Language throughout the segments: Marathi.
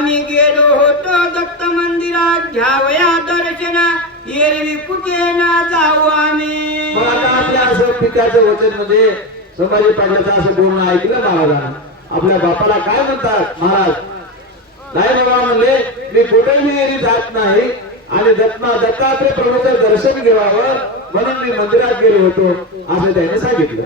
आम्ही गेलो होतो दत्त मंदिरात घ्यावया दर्शन एरवी कुठे ना जाऊ आम्ही. मग आता आपल्या असं पित्याचं वचन म्हणजे संभाजी पाटलाचं असं बोलणं ऐकलं महाराजांना. आपल्या बापाला काय म्हणतात महाराज? नाही बाबा म्हणले मी कुठेही एरी जात नाही आणि दत्तात्रय प्रभूचं दर्शन घ्यावं म्हणून मी मंदिरात गेलो होतो असं त्याने सांगितलं.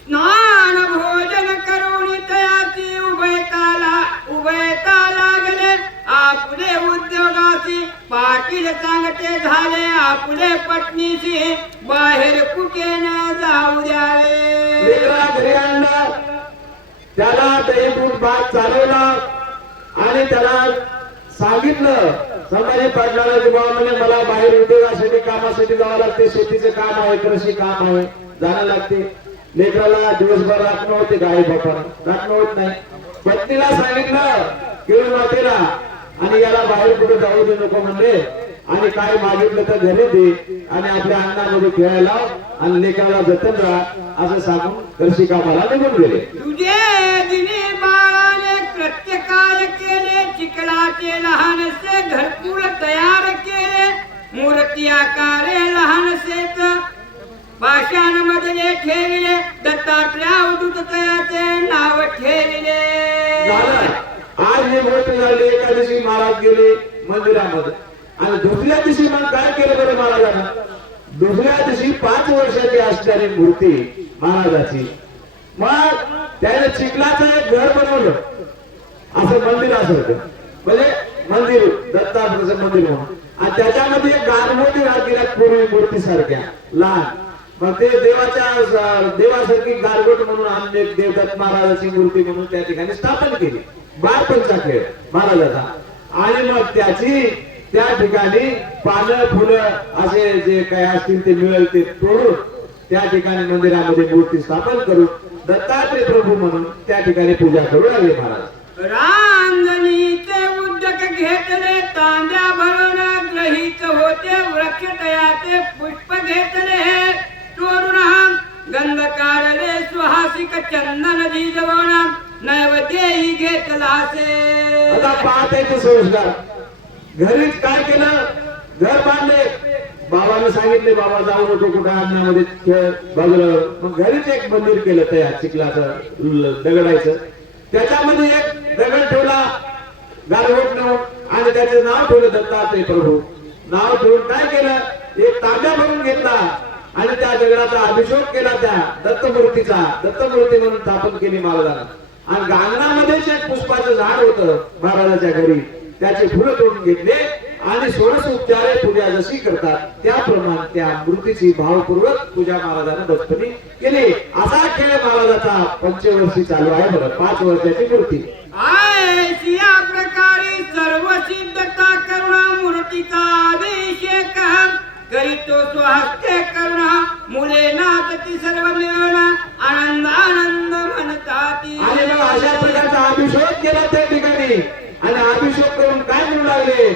स्नान भोजन करून तयाची उभयता लागले आपले उद्योगाची पाटील सांगते झाले आपले पत्नीशी बाहेर कुठे न जाऊ द्यावे. लेकरा घरी आणलं त्याला दही दूध भात चालवला आणि त्याला सांगितलं संभाजी पाटलाला की बाबा म्हणे मला बाहेर उद्योगासाठी कामासाठी जावं लागते शेतीचे काम आहे कृषी काम आहे जाणं लागते. लेकराला दिवसभर राखणं होते गाई बापाला राखणं होत नाही. पत्नीला सांगितलं केळू मातेला आणि याला बाहेर कुठे जाऊ दे नको म्हणले आणि काय मागितलं तर घरी दे आणि आपल्या अंगणामध्ये खेळायला आणि लेकराला जतन राहा असं सांगून कृषी कामाला निघून गेले. तुझे दिनी बाळाने प्रत्येकाल केले चिखलाचे लहानसे घरकुल तयार केले मूर्ती आकारे लहानसेच पाषाण मधले ठेविले दत्तात्रय अवधूत तयाचे नाव ठेविले. आज ही गोष्ट झाली. एका दिवशी महाराज गेले मंदिरामध्ये आणि दुसऱ्या दिवशी मग काय केलं बरं महाराजांना? दुसऱ्या दिवशी 5 वर्षाची असणारी मूर्ती महाराजाची मग त्याने चिखलाचं एक घर बनवलं असं मंदिर असं म्हणजे मंदिर दत्तात्रयचं मंदिर म्हणून आणि त्याच्यामध्ये एक गारमोटी राहतील पूर्वी मूर्ती सारख्या लहान. मग ते देवासारखी गारगोट म्हणून आम्ही देवदत्त महाराजाची मूर्ती म्हणून त्या ठिकाणी स्थापन केली. बाळपणचा खेळ महाराजाचा. आणि मग त्याची त्या ठिकाणी पानं फुलं असे जे काय असतील ते मिळेल ते तोडून त्या ठिकाणी मंदिरामध्ये मूर्ती स्थापन करून दत्तात्रय प्रभू म्हणून त्या ठिकाणी पूजा करू लागले महाराज. रांजणीचे उद्योग घेतले तांब्या भरून ग्रहीत होते वृक्ष तयाचे पुष्प घेतले तोरण गंध काढले सुहासिक चंदन जिजवण नैवेद्यही घेतलासे. आता पाहतायचे संस्कार घरीच काय केलं घर बांधले. बाबाने सांगितले बाबा जाऊ नको कुठं अन्नामध्ये खेळ बघलं. मग घरीच एक मंदिर केलं तयार चिखलाचं दगडायचं. त्याच्यामध्ये एक दगड ठेवला गारवट नेऊन आणि त्याचे नाव ठेवलं दत्तात्रय प्रभू. नाव ठेवून काय केलं एक तांब्या भरून घेतला आणि त्या दगडाचा अभिषेक केला त्या दत्तमूर्ती म्हणून स्थापन केली महाराजांना. आणि अंगणामध्येच एक पुष्पाचं झाड होतं महाराजाच्या घरी. त्याचे फुलं तोडून घेतले आणि 16 उपचारे पूजा जशी करतात त्याप्रमाणे त्या मूर्तीची भावपूर्वक पूजा महाराजांना बचपणी केली. असा खेळ महाराजाचा पंचवर्षी चालू आहे बरं. 5 वर्षाची मूर्ती आहे या प्रकारे सर्व सिद्धता करुणा मूर्तीचा अभिषेक करीतो स्वहस्ते करुणा मुले नाचती सर्व मिळून आनंद आनंद म्हणतात. आणि मग अशा प्रकारचा अभिषेक केला त्या ठिकाणी आणि अभिषेक करून काय म्हणू लागले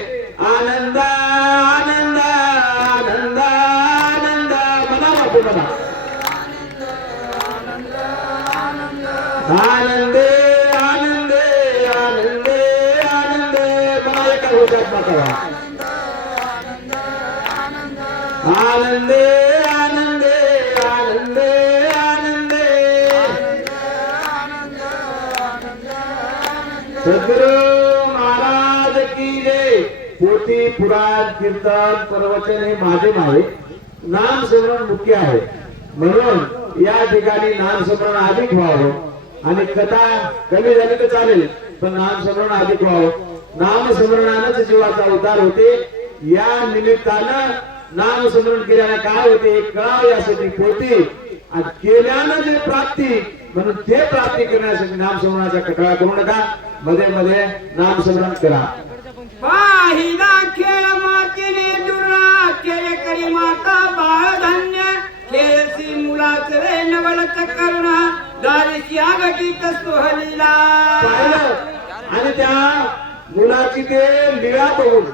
आनंद आनंद आनंद आनंद म्हणा बापू म्हणा आनंदे आनंदे आनंदे आनंदे मला एका गोष्ट करा आनंदे आनंदे आनंदे आनंदे. सद्गुरु महाराज की जय. पोथी पुराण कीर्तन प्रवचन हे माध्यम आहे. नाम स्मरण मुख्य आहे म्हणून या ठिकाणी नाम स्मरण अधिक व्हावं आणि कथा कमी झाली तर चालेल पण नाम स्मरण अधिक व्हावं. नाम स्मरणानंच जीवाचा उद्धार होते. या निमित्तानं नाम स्मरण केल्याने काय होते हे कळावे यासाठी पोथी आणि केल्यानं जे प्राप्ती म्हणून ते प्राप्ती करण्यासाठी नाम स्मरणाचा कटाळा करू नका. मध्ये मध्ये नाम स्मरण करा. पाहिला खेळ मातेने दुर्रा खेळ करी माता बाळ धन्य खेळसी मुलाच रे नवलच करुणा दारीची आगटीत सोहलीला. आणि त्या मुलाची ते लीळा बघून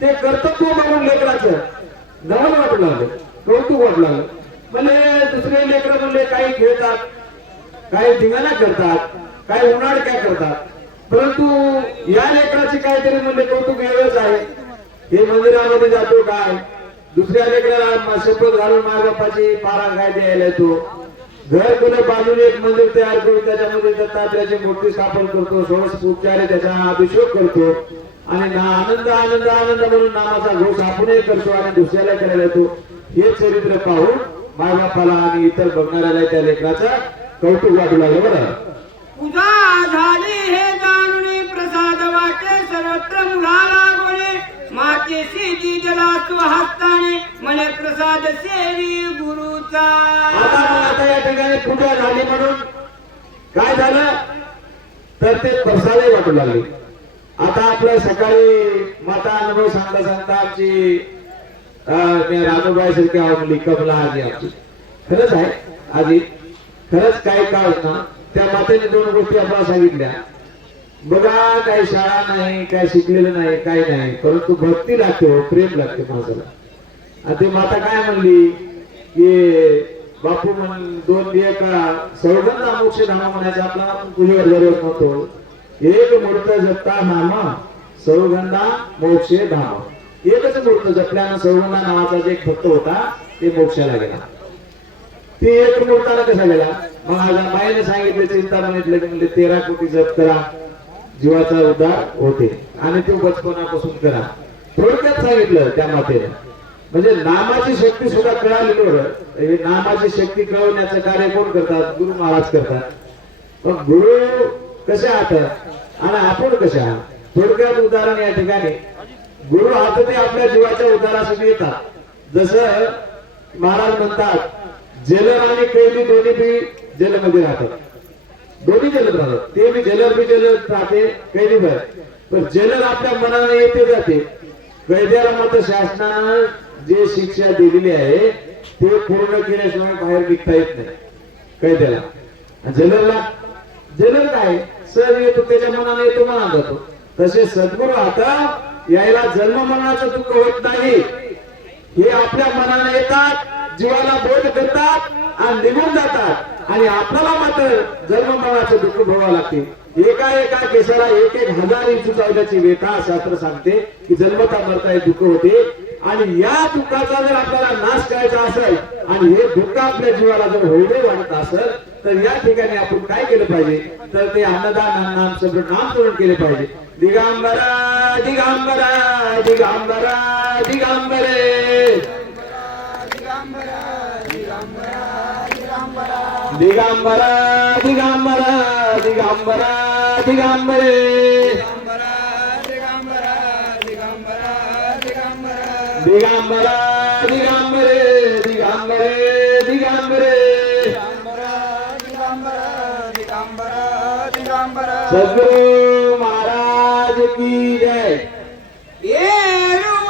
ते कर्तव्य बघून लेकराचं नवल वाटू लागलं कौतुक वाटू लागलं. म्हणजे दुसरे लेकर म्हणले काही खेळतात काही धिंगाणा करतात काही उन्हाळक्या करतात परंतु या लेकराची काहीतरी म्हणजे कौतुक वेगळंच आहे. हे मंदिरामध्ये जातो काय, दुसऱ्या लेकराला शपथ घालून मायबापाची पारा काय द्यायला येतो, घर कुठे बाजूने एक मंदिर तयार करून त्याच्यामध्ये दत्तात्र्याची मूर्ती स्थापन करतो, षोडशोपचारे त्याचा अभिषेक करतो आणि आनंद आनंद आनंद म्हणून नामाचा घोष आपणही करतो आणि दुसऱ्याला करायला येतो. हे चरित्र पाहून मायबापाला आणि इतर बघणाऱ्याला त्या लेकराचा कौतुक वाटू लागलं. बरं, पूजा झाली हे जाणून प्रसाद वाटे सर्वत्र मुलाला गोळे मातेशी दिला स्वहस्ताने म्हणे प्रसाद सेवी गुरुचा. आता या ठिकाणी पूजा झाली म्हणून काय झालं तर ते प्रसादही वाटू लागले. आता आपलं सकाळी माता अनुभव सांगता सांगता आमची रानूबाई सारखी आवडली कमला आजी आमची, खरंच आहे आधी, खरंच काय का होता त्या मातेने दोन गोष्टी आपल्याला सांगितल्या. बघा काही शाळा नाही, काय शिकलेलं नाही, काही नाही, परंतु भक्ती लागते, प्रेम लागते माणसाला. आणि ते माता काय म्हणली की बापू म्हण दोन एक सौगंधा मोक्ष धामा म्हणायचं आपला पूजेवर दररोज म्हणतो. एक मूर्त जपता नामा सौगंधा मोक्ष धामा. एकच मूर्त जपल्यानं सौगंधा नावाचा जे एक भक्त होता ते मोक्षाला गेला. ते एक मूर्ताला कसा गेला, मग आज बाईने सांगितले चिंता म्हणितलं की म्हणजे 13 कोटी जप करा जीवाचा उद्धार होते आणि तो बचपनापासून करा. थोडक्यात सांगितलं त्या मातेने. म्हणजे नामाची शक्ती सुद्धा कळालेली होतं. नामाची शक्ती कळवण्याचं कार्य कोण करतात, गुरु महाराज करतात. पण गुरु कसे आहात आणि आपण कसे आहात. थोडक्यात उदाहरण या ठिकाणी गुरु आहात ते आपल्या जीवाच्या उद्धारासाठी येतात. जसं महाराज म्हणतात जेलर आणि कैदी दोन्ही बी जेलमध्ये राहतात, दोन्ही जेलत राहतात. ते बी जेलर बी जेलत राहते, कैदी भर. पण जेलर आपल्या मनाने येते जाते. कैद्याला मात्र शासनानं जे शिक्षा दिलेली आहे ते पूर्ण केल्याशिवाय बाहेर निघता येत नाही कैद्याला. जेलरला जेलर काय सर येतो त्याच्या मनाने येतो, मनात जातो. तसे सद्गुरू आता यायला जन्म मरणाचं दुःख होत नाही. हे आपल्या मनाने येतात, जीवाला बोध करतात आणि निघून जातात आणि आपल्याला मात्र जन्म मरणाचं दुःख भोगावं लागते. एका एका केसाला 1,000 इंच चावल्याची वेथा शास्त्र सांगते की जन्मता मरता हे दुःख होते. आणि या दुःखाचा जर आपल्याला नाश करायचा असेल आणि हे दुःख आपल्या जीवाला जर होणे वाटत असेल तर या ठिकाणी आपण काय केलं पाहिजे तर ते अन्नदान नाम सगळं नामस्मरण केले पाहिजे. दिगंबरा दिगंबरा दिगंबरा दिगंबरे दिगंबरा दिगंबरा दिगंबरा दिगंबरे दिगंबरा दिगंबरे दिगंबरे दिगंबरे सद्गुरु महाराज की जय.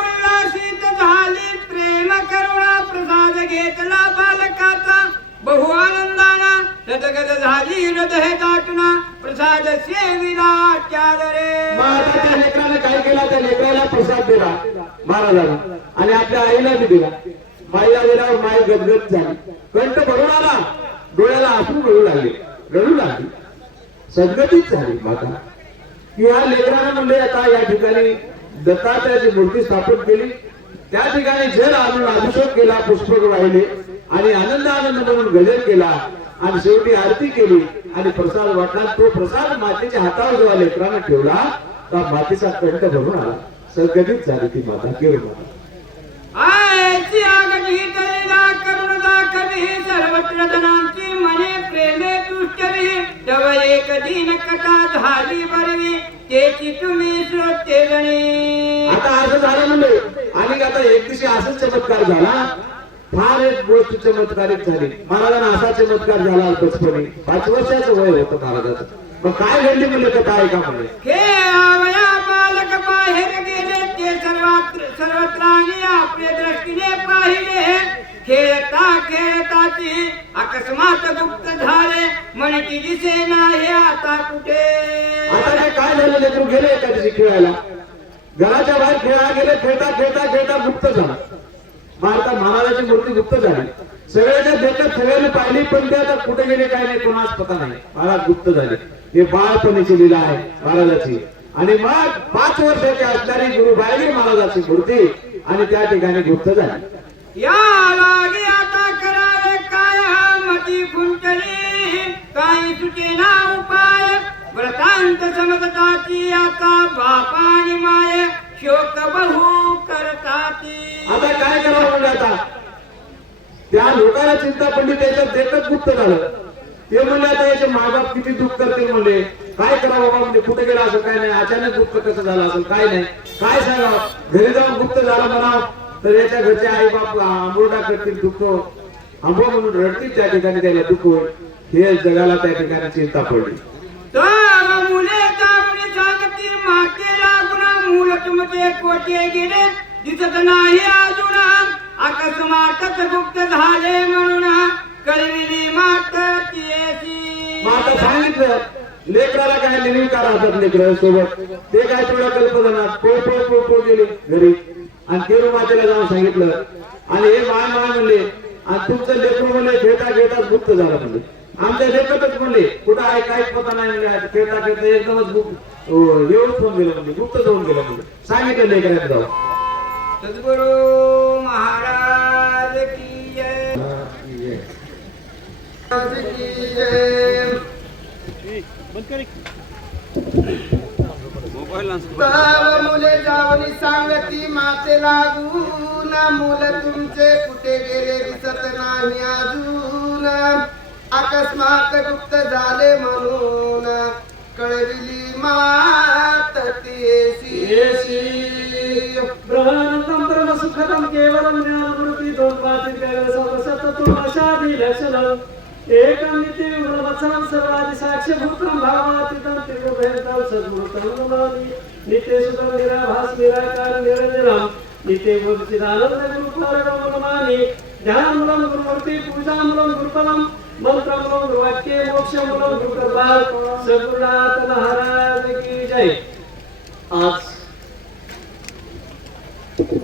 उल्हासित झाली प्रेम करुणा प्रसाद घेतला बालकाचा बहु आनंदाना सदगत झाली हृदय दाटना प्रसाद सेविला चादरे. महाराजाच्या लेकराने काय केला, त्या लेकराला प्रसाद दिला महाराजाला आणि आपल्या आईला बी दिला. माईला दिल्यावर माई गदगद झाली, कंठ भरून आला, डोळ्याला आसू रडू लागली, सद्गतीच झाली माता. की या लेकरानं म्हणले आता या ठिकाणी दत्तात्र्याची मूर्ती स्थापन केली, त्या ठिकाणी जल आणून अभिषेक केला, पुष्पक वाहिले आणि आनंद आनंद म्हणून गजर केला आणि शेवटी आरती केली आणि प्रसाद वाटला. तो प्रसाद मातेच्या हातावर जेव्हा लेकरानं ठेवला तर मातेचा कंठ भरून आला, सद्गतीच झाली ती माता, केवळ माता. आयची आगती तरीला करुण दाखवी सर्वत्र जनांची मने प्रेमे तुष्टवी तव एक दिन कथा झाली बरवी तेची तुम्ही श्रोते गणे. आता असं झालं म्हणजे आणि आता एक दिवशी असंच चमत्कार झाला. फार एक गोष्ट चमत्कारिक झाली. महाराजांना असा चमत्कार झाला बचपणी, 5 वर्षाचं वय होतं महाराजाचं. मग काय घडली म्हणजे कथा ऐका म्हणजे. हे आवया बालक बाहेर गेले ते सर्वत्र आणि आपल्या दृष्टीने पाहिले खेळता खेळताची अकस्मात गुप्त झाले म्हणती दिसे नाही आता कुठे. आता काय झालं, लेकरू गेले एका दिवशी खेळायला, घराच्या बाहेर खेळायला गेले, खेळता खेळता खेळता गुप्त झाला. आता महाराजाची मूर्ती गुप्त झाली. सगळ्याच्या देखत सगळ्यांनी पाहिली पण ते आता कुठे गेले काय नाही कोणाच पता नाही. महाराज गुप्त झाले. हे बाळपणीची लीला आहे महाराजाची. आणि मग 5 वर्षाची असणारी गुरु बायली महाराजाची मूर्ती आणि त्या ठिकाणी गुप्त झाली. या लागे आता करावे काय मती खुंटली काही सुचेना उपाय व्रतांत समजताची आता बापानी माये शोक बहु करताती. आता काय करावं म्हणजे आता त्या लोकांना चिंता पडली त्याच्यात देखत गुप्त झालं. ते म्हणले आता याचे मायबाप किती दुःख करतील म्हणले काय करावं बाबा म्हणजे कुठे गेला असं काय नाही अचानक गुप्त कसं झालं असेल काय नाही काय सांगावं. घरी जाऊन गुप्त झालं म्हणावं तर याच्या घरचे आई बाप आंबोडा करतील दुःख आंबो म्हणून रडतील त्या ठिकाणी त्याला दुःख होईल. हे जगाला त्या ठिकाणी चिंता पडली. तर मुले जाऊन सांगती मातेला गुणा मूल तुमचे कोटे गेले दिसत नाही अजून अकस्मातच गुप्त झाले म्हणून कळविली मात तियेसी. आता सांगितलं लेकराला काय निर्विकार राहतात लेकर सोबत ते काय थोड्या कल्पना पो गेले घरी आणि ते मातेला जाऊन सांगितलं आणि हे माय म्हणले आणि तुमचं लेकरू म्हणले खेळता खेळताच गुप्त झालं म्हणले आमच्या लेखतच म्हणले कुठं आहे काहीच पता नाही म्हणले खेळता खेळता एकदमच येऊन होऊन गेलं म्हणजे गुप्त जाऊन गेलं म्हणजे सांगितलं लेकरांनी जाऊन. सद्गुरु महाराज की जय. मुले जाऊन सांगती माते लागून मूल तुमचे कुठे गेले दिसत नाही अजून अकस्मात गुप्त झाले म्हणून कळविली मात तियेसी. ब्रह्मानंदं परमसुखदं केवलं ज्ञानमूर्ति दोन्वादिकसततुमशादि लक्षणम् एकं नित्यं गुणवत्सलं सर्वादि साक्ष्यभूतं भावातीतं त्रिगुणभेदं सद्गुरुतं नमामि. नित्यसुतं निराभास निराकार निरञ्जनं नित्यबोधिचिदानन्द गुरुपारकं नमामि. ध्यानमूलं गुरुमूर्ति पूजामूलं गुरुफलं मंत्रमूलं गुरुवाक्ये मोक्षमूलं गुरुकृपा. सद्गुरुनाथ महाराज की जय. आज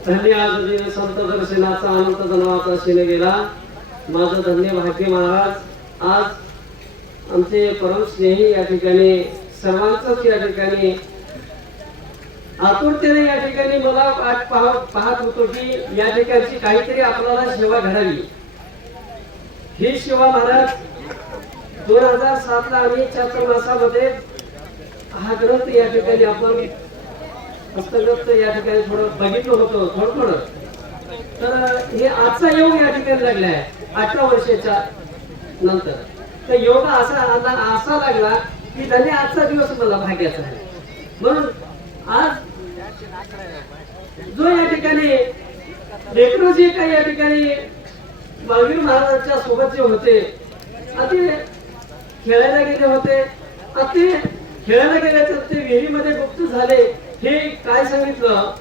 धन्य आज दिन संत दर्शनाचा अनंत जन्माचा शिने गेला. माझं धन्य भाग्य महाराज आज आमचे परम स्नेही या ठिकाणी सर्वांचंच या ठिकाणी आतुरतेने या ठिकाणी मला आज पाहत होतो की या ठिकाणची काहीतरी आपल्याला सेवा घडावी. ही सेवा महाराज 2007 ला आम्ही चातुर्मासामध्ये हा ग्रंथ या ठिकाणी आपण हस्तगत या ठिकाणी थोडं बघितलं होतं थोडं तर हे आजचा योग या ठिकाणी लागला आहे 18 वर्षाच्या नंतर. तर योग असा लागला की धन्य आजचा दिवस मला भाग्याचा आहे. म्हणून आज जो या ठिकाणी लेकरं जे काही या ठिकाणी बाळवीर महाराजांच्या सोबत जे होते ते खेळायला गेले होते ते खेळायला गेल्यानंतर ते विहिरीमध्ये गुप्त झाले. हे काय सांगितलं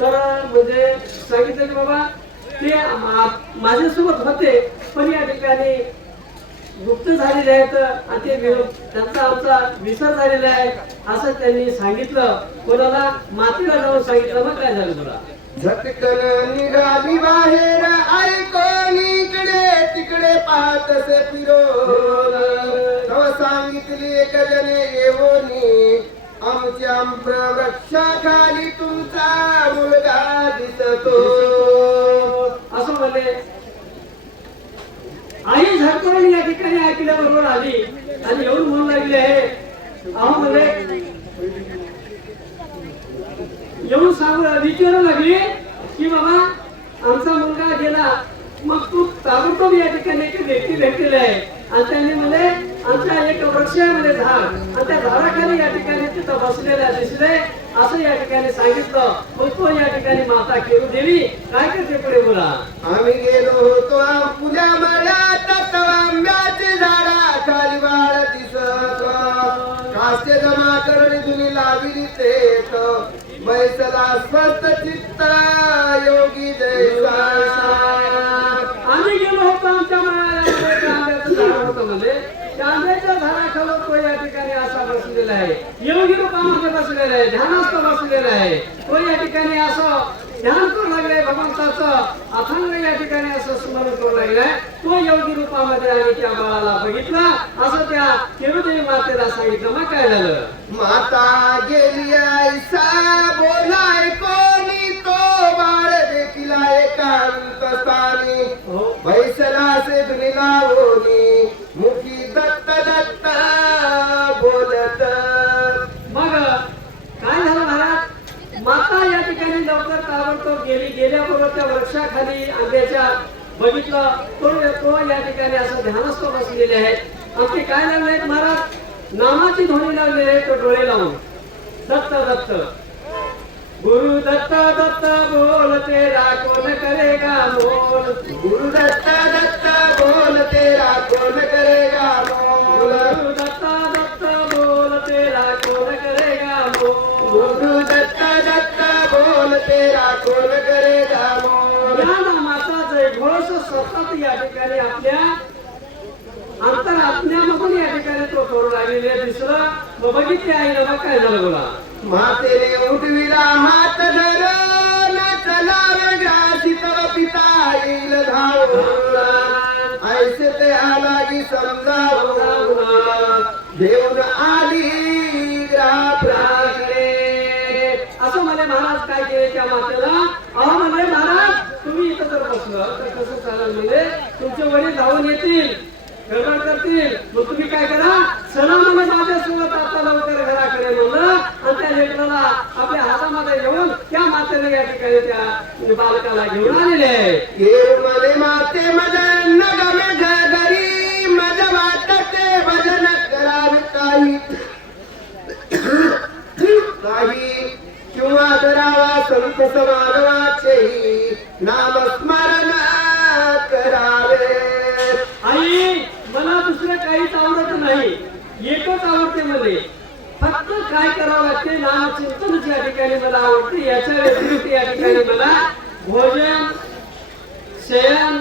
तर म्हणजे सांगितलं की बाबा ते माझ्यासोबत होते पण या ठिकाणी गुप्त झालेले आहेत आणि ते त्यांचा आमचा विसर झालेला आहे असं त्यांनी सांगितलं. कोणाला मातीला जाऊन सांगितलं. मग काय झालं तुला झटकन निघाली बाहेर ऐकून इकडे तिकडे पाहतसे फिरून सांगितली एक जणे येवोनी आमच्या वृक्षाखाली तुमचा मुलगा दिसतो असं म्हणले. आई झटकन या ठिकाणी ऐकल्या बरोबर आली आणि येऊन म्हणू लागली आहे अहो म्हणले येऊन विचारू लागली की बाबा आमचा मुलगा गेला. मग तू ताबडतोब या ठिकाणी एक व्यक्ती भेटलेली आहे आणि त्यांनी म्हणजे आमच्या एक वृक्षामध्ये झाड आणि त्या झाडाखाली या ठिकाणी तिथं बसलेल्या दिसले असं या ठिकाणी सांगितलं. मग तो या ठिकाणी माता केरू देवी काय करते पुढे बोला. आम्ही गेलो होतो फुल्या मळ्यात आंब्याचे झाडा खाली बाळ दिसत कास्ते जमा करणी जुनी लाविली तेत बैसला स्वस्त चित्त योगी जैसा. आम्ही गेलो होतो आमच्या माळ्यामध्ये आंब्याचं झाड होतं म्हणजे आंब्याच्या झाडाखाली तो या ठिकाणी असा बसलेला आहे. योगी रूपामध्ये बसलेला आहे ध्यानस्थ बसलेला आहे. तो या ठिकाणी असं ध्यान करू लागले भगवंताचं अथांग या ठिकाणी असं स्मरण करू लागलाय तो योगी रूपामध्ये आणि त्या बाळाला बघितला असं त्या केरुदेवी मातेला सांगितलं मग काय झालं माता गेली ऐसा बोलाय कोणी तो बाळ देखील एकांत स्थानी हो बैसला से धुनी लावणी मुखी दत्त दत्त बोलत मग काय झालं महाराज माता या ठिकाणी लवकर ताबडतोब गेल्याबरोबर त्या वृक्षाखाली आंब्याच्या बघितलं तो या ठिकाणी असं ध्यानस्थ बसलेले आहेत आणि ते काय लागले आहेत महाराज नामाची ध्वनी लागलेली आहे तो डोळे लावून दत्त दत्त गुरु दत्त दत्त बोल तेरा कौन करेगा बोल गुरु दत्त दत्त बोल तेरा कौन करेगा बोल गुरु दत्त दत्त बोल तेरा कौन करेगा बोल गुरु दत्त दत्त बोल तेरा कौन करेगा बोल या नामाचा जयघोष सतत या ठिकाणी आपल्या अंतरात्म्यामधून या ठिकाणी तो करू लागलेले दिसलं मग बघितले आईला मग काय झालं बोला मातेने उठविला हात धरून चला वेगळा तव पिता येईल धावून ऐसे ते आलागी समजावून देऊन आली ग्राप्राकडे असं म्हणे महाराज काय केले त्या मातेला अहो म्हणे महाराज तुम्ही इथं जर बसलं तर कसं चालेल म्हणजे तुमचे वडील धावून येतील गडबड करतील मग तुम्ही काय करा चला म्हणजे माझ्यासोबत आता लवकर घराकडे म्हणलं आणि त्या लेकराला आपल्या हातामध्ये घेऊन त्या मातेने या ठिकाणी त्या बालकाला घेऊन आलेले आहे ये मले माते मदन गमे घरी मज वाटते भजन करावे काही किंवा करावा संत समानवाचे नामस्मरण करावे आई मला दुसरं काहीच आवडत नाही एकच आवडते मध्ये फक्त काय करावं लागते नामचिंतनच या ठिकाणी मला आवडते याच्या व्यतिरिक्त या ठिकाणी मला भोजन शयन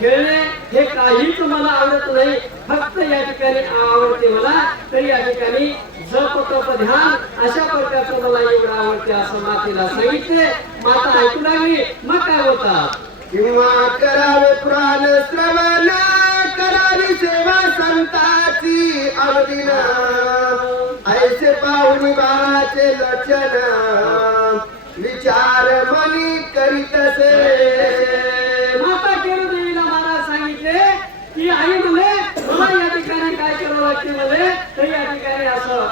खेळणे हे काहीच मला आवडत नाही फक्त या ठिकाणी आवडते मला तर या ठिकाणी जप तप ध्यान अशा प्रकारचं मला एवढं आवडते असं मातेला सांगितले माता ऐकू लागली मग काय होतात किंवा करावे पुराण श्रवण करावी सेवा संताची अवधीन ऐसे पाहुणी बाळाचे लक्षण विचार मनी करीतसे माता केरुदेवीला महाराज सांगितले की आई म्हणे मला या ठिकाणी काय करावं लागते म्हणे तर या ठिकाणी असं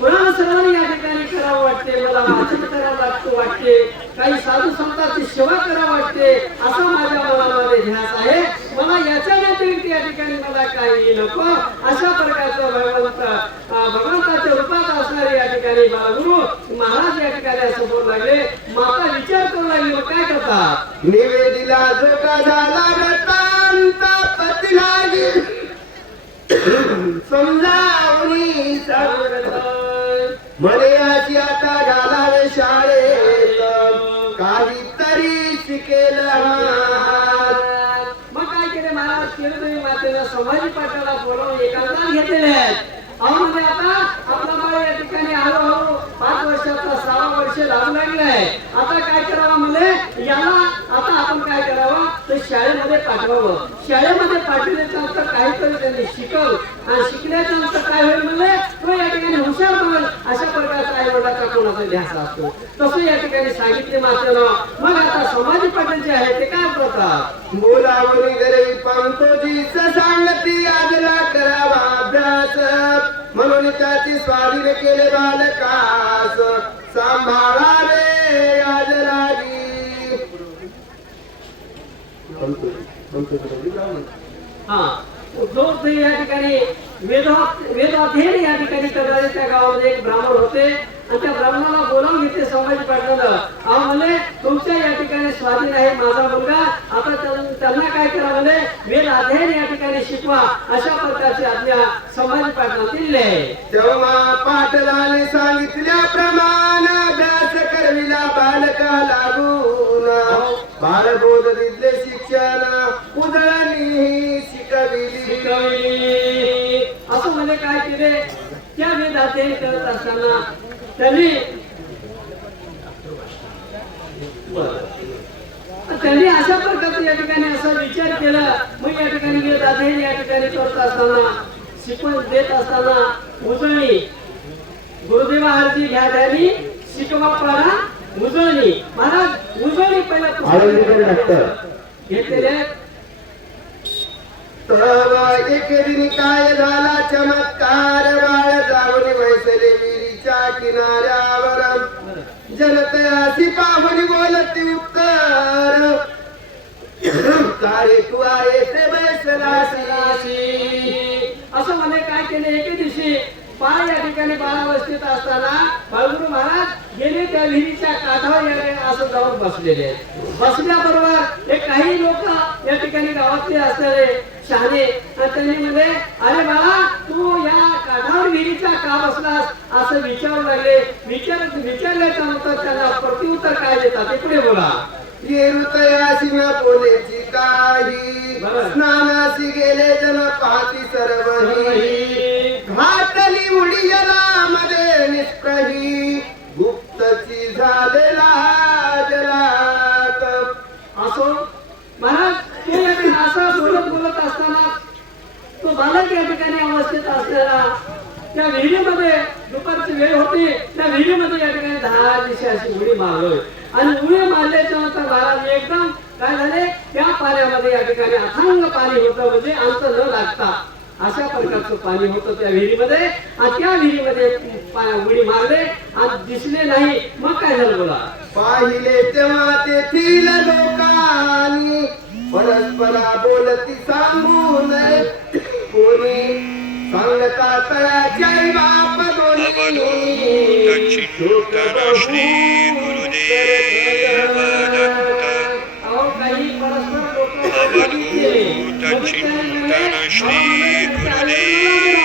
पुराण श्रवण या ठिकाणी करावं वाटते मला वाचन करावं लागतो वाटते काही साधू संतांची सेवा करावं वाटते असा माझ्या मनामध्ये ध्यास आहे मला याच्या व्यतिरिक्त या ठिकाणी मला काही नको अशा प्रकारचं भगवंताच्या रूपात असणारे या ठिकाणी बाळगुरु महाराज या ठिकाणी असं बोलू लागले माता विचार करू लागली मग काय करतात निवेदिला जो का झाला दत्तांता पती लागी समजावणी सांगत म्हणे अशी आता घालावे शाळेत काहीतरी शिकेल मग काय केले महाराज केरुदेवी मातेला संभाजी पाटलाला बोलावून एकांतात घेतलेले आहेत अहो म्हणजे आता आपला बाळ या ठिकाणी हळूहळू 5 वर्षाचा 6 वर्ष लागू लागले आहे आता काय करावं म्हणजे याला आता आपण काय करावं तर शाळेमध्ये पाठवावं शाळेमध्ये पाठवल्याच्या नंतर काहीतरी त्यांनी शिकल आणि शिकल्याच्या नंतर काय होईल म्हणजे तो या ठिकाणी हुशार बनेल अशा प्रकारचा आई वडिलाचा कोणाचा ध्यास असतो तसं या ठिकाणी सांगितले मातेनं मग आता संभाजी पाटील जे आहे ते काय करतात बोलावणी घरी पंतोजी सांगती आजला करावा अभ्यास म्हणून त्याची स्वाधीन केले बालकास सांभाळावे आज लागी हा जो ते या ठिकाणी वेदाध्ययन या ठिकाणी करणारे त्या गावामध्ये एक ब्राह्मण होते आणि त्या ब्राह्मणाला बोलावून घेतले संभाजी पाटलाला अहो म्हणे तुमच्या या ठिकाणी स्वाधीन आहे माझा मुलगा आता त्यांना काय करा म्हणे वेद अध्ययन या ठिकाणी शिकवा अशा प्रकारची आज्ञा संभाजी पाटला दिली आहे तेव्हा पाटलाने सांगितल्याप्रमाणे अभ्यास करविला बालका लागून बालबोध दिले शिक्षण उजळणी शिकविली असं म्हणे काय केले त्या वेद अध्ययन करत असताना त्यांनी बरं. त्यांनी अशा प्रकारचा या ठिकाणी असा विचार केला. मग या ठिकाणी जे दादा या ठिकाणी करत असताना शिकवण देत असताना उजळणी गुरुदेवा हरजी घ्या द्यावी शिकवा पडा उजळणी. महाराज उजळणी पहिला घेतलेले. तव एके दिनी काय झाला चमत्कार, बाळ जाऊन वैसले विहिरीच्या किनाऱ्यावर, जनतयासी पाहुणी बोलती उत्तर, कारे तू आहे ते बैसलासी. असं म्हणे काय केले. एके दिवशी बाळ या ठिकाणी बाळावस्थेत असताना बाळगुरु महाराज गेले त्या विहिरीच्या काठावर असं जाऊन बसलेले. बसल्याबरोबर हे काही लोक या ठिकाणी गावातले असणारे शहाणे आणि त्यांनी म्हणजे अरे बाळा तू या काठावर विहिरीच्या का बसलास असं विचारू लागले. विचारल्याच्या नंतर त्यांना प्रत्युत्तर काय देतात ते पुढे बोला. ये ऋतयासी न बोलेची काही, स्नानासी गेले जन पाहती सर्वही, घातली उडी जलामध्ये निष्प्रही, गुप्तची झालेला जलात. असो महाराज तो या ठिकाणी असं बोलत असताना तो बालक या ठिकाणी अवस्थेत असलेला त्या विहिरीमध्ये दुपारची वेळ होती. त्या विहिरीमध्ये या ठिकाणी 10 दिवशी अशी उडी मारलोय आणि उडी मारल्याच्या नंतर महाराज एकदम काय झाले त्या पाण्यामध्ये या ठिकाणी अथांग पाणी होतं म्हणजे अंत न लागता अशा प्रकारचं पाणी होतं त्या विहिरीमध्ये. आणि त्या विहिरीमध्ये उडी मारले आणि दिसले नाही. मग काय झालं बोला. पाहिले तेव्हा तेथील लोकांनी परस्परा बोलती सांगू नये कोणी, सांगता तळाच्या बाप दोन्ही, चिंतन श्री गुरुदेव दत्त. अहो काही परस्पर लोक अवधूत चिंतन श्री गुरुदेव